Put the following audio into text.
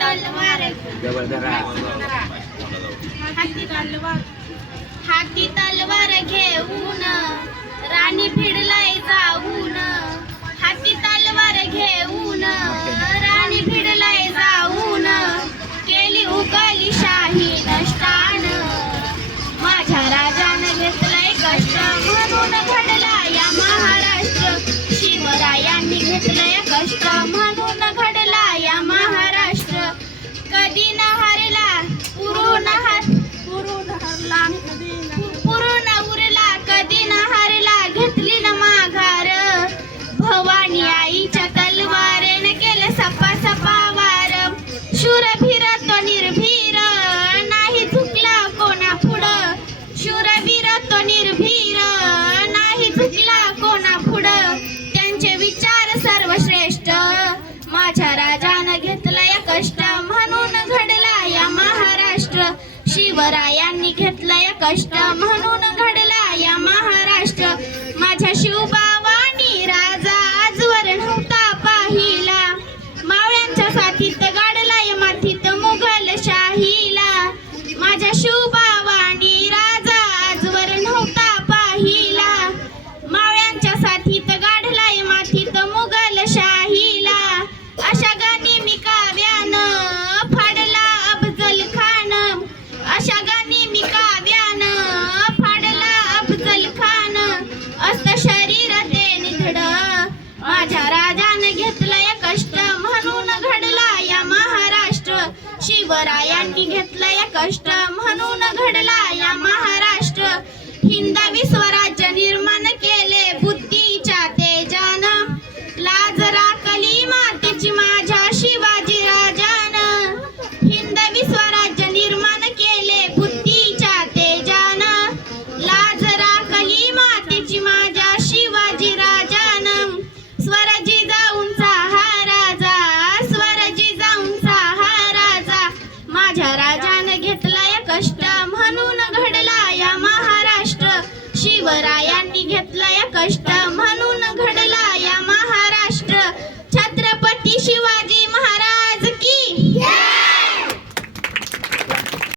तलवार हाती तलवार तलवार घेऊन राणी फिडलाय जाऊ वीर नाही झुकला कोणा पुढ? त्यांचे विचार सर्वश्रेष्ठ. माझ्या राजानं घेतला या कष्ट म्हणून घडला या महाराष्ट्र. शिवरायांनी घेतला या कष्ट म्हणून घड शिवरायांनी घेतलं कष्ट म्हणून घडला या मा gostar.